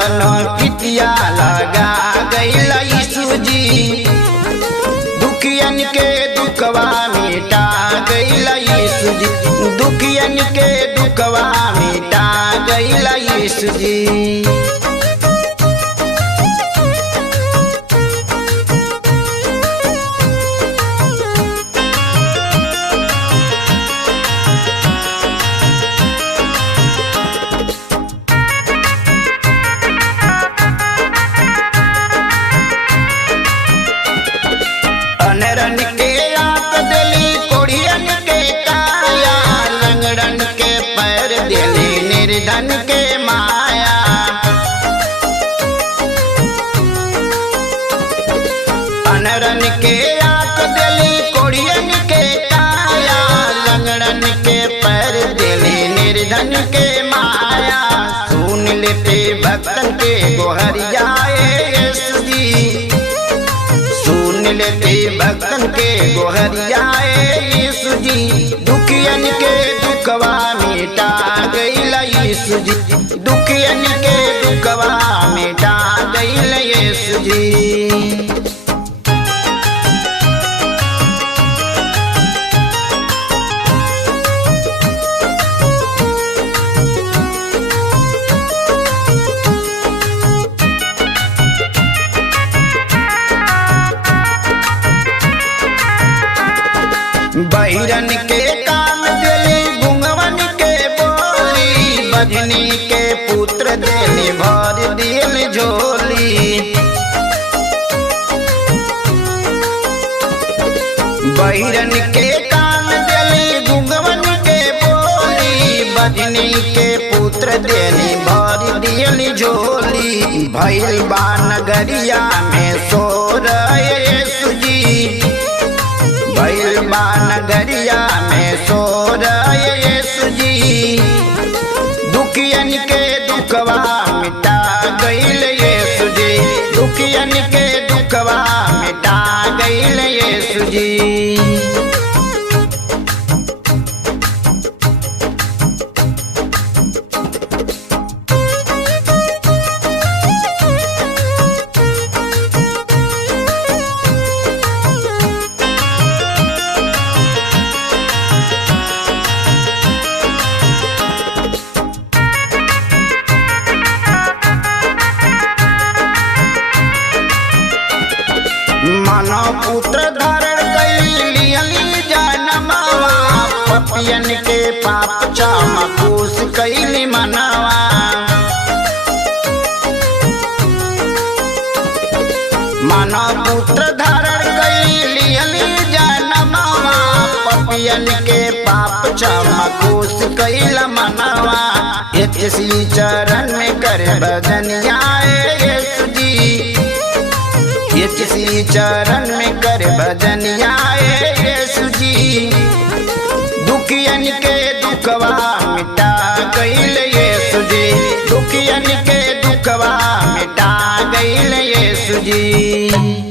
ऐसनो प्रीतिया लगा गइल यीशु जी, दुखियन के दुखवा मिटा गइल यीशु जी, दुखियन के दुखवा मिटा गइल यीशु जी। अनरन के आँख दिली, कोढ़ियन के काया, लंगड़न के पैर दिली, निर्धन के माया। अनरन के आँख दिली, कोढ़ियन के काया, लंगड़न के पैर दिली, निर्धन के माया। सुन लेते भक्तन के गोहरिया यीशु जी, सुन लेते भक्तन के गोहरिया यीशु जी, दुखियन के दुखवा मिटा गइल यीशु जी, दुखियन के दुखवा मिटा गइल यीशु जी। बहिरन के कान दिली, गुंगवन के बोली, बजनी के पुत्र दिली, भर दिल झोली। बहिरन के कान दिली, गुंगवन के बोली, बजनी के पुत्र दिली, भर दिल झोली। भइल बा नगरिया में शोर यीशु जी, भइल बा नगरिया में शोर यीशु जी, दुखियन के दुखवा मिटा गइल यीशु जी, दुखियन के दुखवा मिटा गइल यीशु जी। मानव पुत्र धारण कैली जनमवा, पपियन के पाप क्षमा खुश कैली मनवा। मानव पुत्र धारण कैली जनमवा, पपियन के पाप क्षमा खुश कैल मनवा। यीशु चरण में कर भजनिया यीशु जी, यीशु चरण में कर भजनिया यीशु जी, दुखियन के दुखवा मिटा गइल यीशु जी, दुखियन के दुखवा मिटा गइल यीशु जी।